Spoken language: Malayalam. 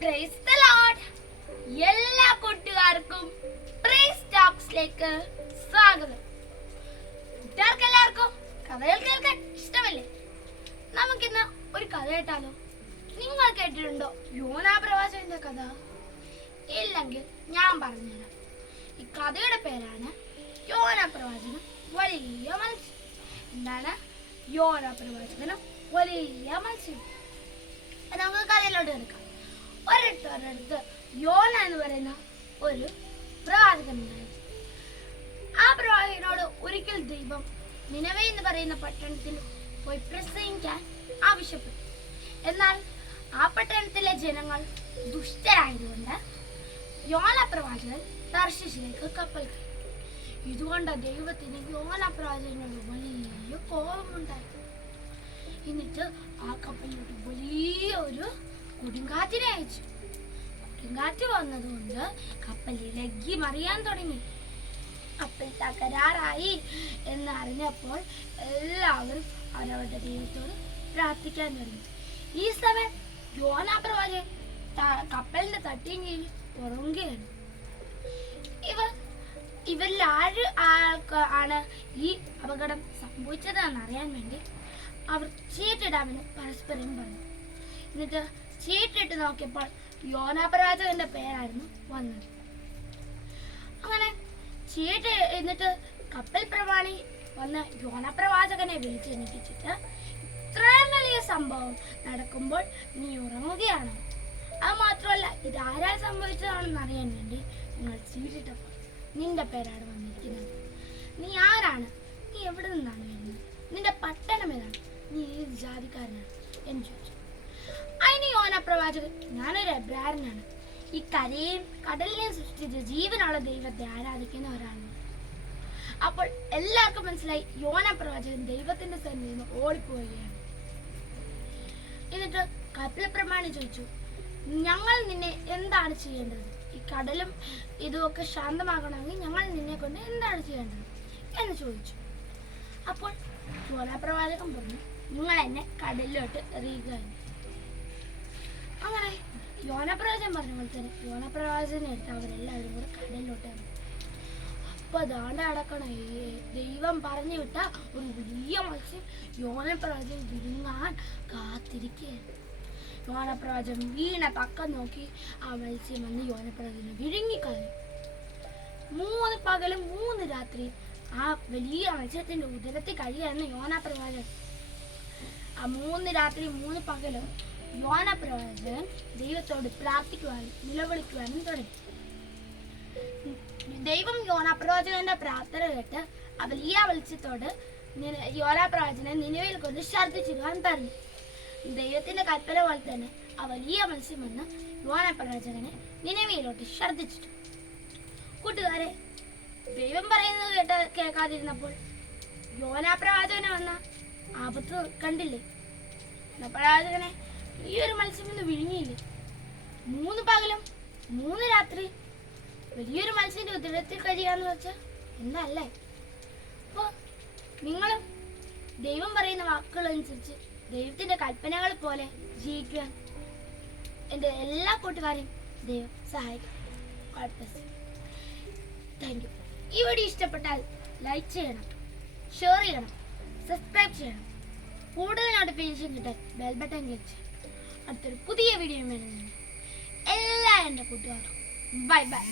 Praise the Lord. എല്ലാ കൂട്ടുകാർക്കും പ്രൈസ് ടോക്സിലേക്ക് സ്വാഗതം. കൂട്ടുകാർക്ക് എല്ലാവർക്കും കഥകൾ കേൾക്കാൻ ഇഷ്ടമല്ലേ? നമുക്കിന്ന് ഒരു കഥ കേട്ടാലോ? നിങ്ങൾ കേട്ടിട്ടുണ്ടോ യോനാ പ്രവാചകന്റെ കഥ? ഇല്ലെങ്കിൽ ഞാൻ പറഞ്ഞുതരാം. ഈ കഥയുടെ പേരാണ് യോനാ പ്രവാചകനും വലിയ മത്സ്യം. എന്താണ് യോനാ പ്രവാചകനും വലിയ മത്സ്യം? നമുക്ക് കഥയിലോട്ട് എടുക്കാം. ഒരിടത്ത് യോന എന്ന് പറയുന്ന ഒരു പ്രവാചകനുണ്ടായിരുന്നു. ആ പ്രവാചകനോട് ഒരിക്കൽ ദൈവം നിനവേ എന്ന് പറയുന്ന പട്ടണത്തിൽ പോയി പ്രസംഗിക്കാൻ ആവശ്യപ്പെട്ടു. എന്നാൽ ആ പട്ടണത്തിലെ ജനങ്ങൾ ദുഷ്ടരായതുകൊണ്ട് യോന പ്രവാചകൻ തർശീശിലേക്ക് കപ്പൽ കയറി. ഇതുകൊണ്ട് ദൈവത്തിന് യോന പ്രവാചകനോട് വലിയ കോപമുണ്ടായി. എന്നിട്ട് ആ കപ്പലിലോട്ട് വലിയ ഒരു കൊടുങ്കാറ്റിനെ അയച്ചു. കൊടുങ്കാറ്റ് വന്നതുകൊണ്ട് കപ്പൽ ഇളകി മറിയാൻ തുടങ്ങി. കപ്പൽ തകരാറായി എന്നറിഞ്ഞപ്പോൾ എല്ലാവരും അവരവരുടെ ദൈവത്തോട് പ്രാർത്ഥിക്കാൻ തുടങ്ങി. ഈ സമയം യോനാ പ്രവാചകൻ കപ്പലിന്റെ തട്ടിയും കീഴിൽ ഉറങ്ങുകയാണ്. ഇവരിൽ ആണ് ഈ അപകടം സംഭവിച്ചതെന്ന് അറിയാൻ വേണ്ടി അവർ ചീട്ടിടാമെന്ന് പരസ്പരം പറഞ്ഞു. എന്നിട്ട് ചീട്ടിട്ട് നോക്കിയപ്പോൾ യോനാ പ്രവാചകന്റെ പേരായിരുന്നു വന്നത്. അങ്ങനെ എന്നിട്ട് കപ്പൽ പ്രമാണി വന്ന് യോനാ പ്രവാചകനെ വിളിച്ചെണീപ്പിച്ചിട്ട് ഇത്രയും വലിയ സംഭവം നടക്കുമ്പോൾ നീ ഉറങ്ങുകയാണോ? അത് മാത്രമല്ല, ഇതാരാൽ സംഭവിച്ചതാണെന്ന് അറിയാൻ വേണ്ടി നിങ്ങൾ ചീട്ടിട്ടപ്പോൾ നിന്റെ പേരാണ് വന്നിരിക്കുന്നത്. നീ ആരാണ്? നീ എവിടെ നിന്നാണ് വരുന്നത്? നിന്റെ പട്ടണം ഏതാണ്? നീ ഏത് ജാതിക്കാരനാണ് എന്ന് ചോദിച്ചു. അതിന് യോനാ പ്രവാചകൻ, ഞാനൊരു എബ്രായനാണ്. ഈ കരയും കടലിനെയും സൃഷ്ടിച്ച് ജീവനുള്ള ദൈവത്തെ ആരാധിക്കുന്ന ഒരാളാണ്. അപ്പോൾ എല്ലാവർക്കും മനസ്സിലായി യോനാ പ്രവാചകൻ ദൈവത്തിന്റെ സന്നിധിയിൽ നിന്ന് ഓടിപ്പോവുകയാണ്. എന്നിട്ട് കപ്പൽ പ്രമാണി ചോദിച്ചു, ഞങ്ങൾ നിന്നെ എന്താണ് ചെയ്യേണ്ടത്? ഈ കടലും ഇതുമൊക്കെ ശാന്തമാകണമെങ്കിൽ ഞങ്ങൾ നിന്നെ കൊണ്ട് എന്താണ് ചെയ്യേണ്ടത് എന്ന് ചോദിച്ചു. അപ്പോൾ യോനാ പ്രവാചകൻ പറഞ്ഞു, നിങ്ങൾ എന്നെ കടലിലോട്ട് എറിയുക. അങ്ങനെ യോനാ പ്രവാചകൻ പറഞ്ഞ പോലെ തന്നെ യോനാ പ്രവാചകനെ എടുത്ത് അവരെല്ലാവരും കൂടെ കടലിലോട്ട് ഇറങ്ങി. അപ്പൊ ദാണ്ട അടക്കണം, ദൈവം പറഞ്ഞു വിട്ട ഒരു വലിയ മത്സ്യം യോനാ പ്രവാചകൻ വിഴുങ്ങാൻ കാത്തിരിക്കുകയാണ്. യോനാ പ്രവാചകൻ വീണ തക്കം നോക്കി ആ മത്സ്യം വന്ന് യോനാ പ്രവാചകനെ വിഴുങ്ങിക്കളഞ്ഞു. 3 പകലും 3 രാത്രിയും ആ വലിയ മത്സ്യത്തിന്റെ ഉദരത്തിൽ കഴിയായിരുന്നു യോനാ പ്രവാചകൻ. ആ 3 രാത്രി 3 പകലും യോനാ പ്രവാചകൻ ദൈവത്തോട് പ്രാർത്ഥിക്കുവാനും നിലവിളിക്കുവാനും തുടങ്ങി. ദൈവം യോനാ പ്രവാചകന്റെ പ്രാർത്ഥന കേട്ട് ആ വലിയ മത്സ്യത്തോട് യോനാ പ്രവാചകനെ നിനിവേയിൽ കൊണ്ട് ഛർദ്ദിച്ചിടുവാൻ പറഞ്ഞു. ദൈവത്തിന്റെ കൽപ്പന പോലെ തന്നെ ആ വലിയ മത്സ്യം വന്ന് യോനാ പ്രവാചകനെ നിനിവേയിലോട്ട് ഛർദ്ദിച്ചിട്ടു. കൂട്ടുകാരെ, ദൈവം പറയുന്നത് കേൾക്കാതിരുന്നപ്പോൾ യോനാ പ്രവാചകനെ വന്ന ആപത്ത് കണ്ടില്ലേ? പ്രവാചകനെ ഈ ഒരു മത്സ്യം ഒന്ന് വിഴുങ്ങിയില്ലേ? 3 പകലും 3 രാത്രി വലിയൊരു മത്സ്യത്തിന്റെ ഉദരത്തിൽ കഴിയാന്ന് വെച്ചാൽ എന്നല്ലേ? അപ്പൊ നിങ്ങളും ദൈവം പറയുന്ന വാക്കുകൾ അനുസരിച്ച് ദൈവത്തിന്റെ കൽപ്പനകൾ പോലെ ജീവിക്കുവാൻ എൻ്റെ എല്ലാ കൂട്ടുകാരെയും ദൈവം സഹായിക്കും. Thank you. ഈ വീഡിയോ ഇഷ്ടപ്പെട്ടാൽ ലൈക്ക് ചെയ്യണം, ഷെയർ ചെയ്യണം, സബ്സ്ക്രൈബ് ചെയ്യണം. കൂടുതൽ നോട്ടിഫിക്കേഷൻ കിട്ടാൻ ബെൽ ബട്ടൺ ക്ലിക്ക് ചെയ്യണം. അടുത്തൊരു പുതിയ വീഡിയോ വേണം എല്ലാ എൻ്റെ കൂട്ടുകാർക്കും. Bye bye.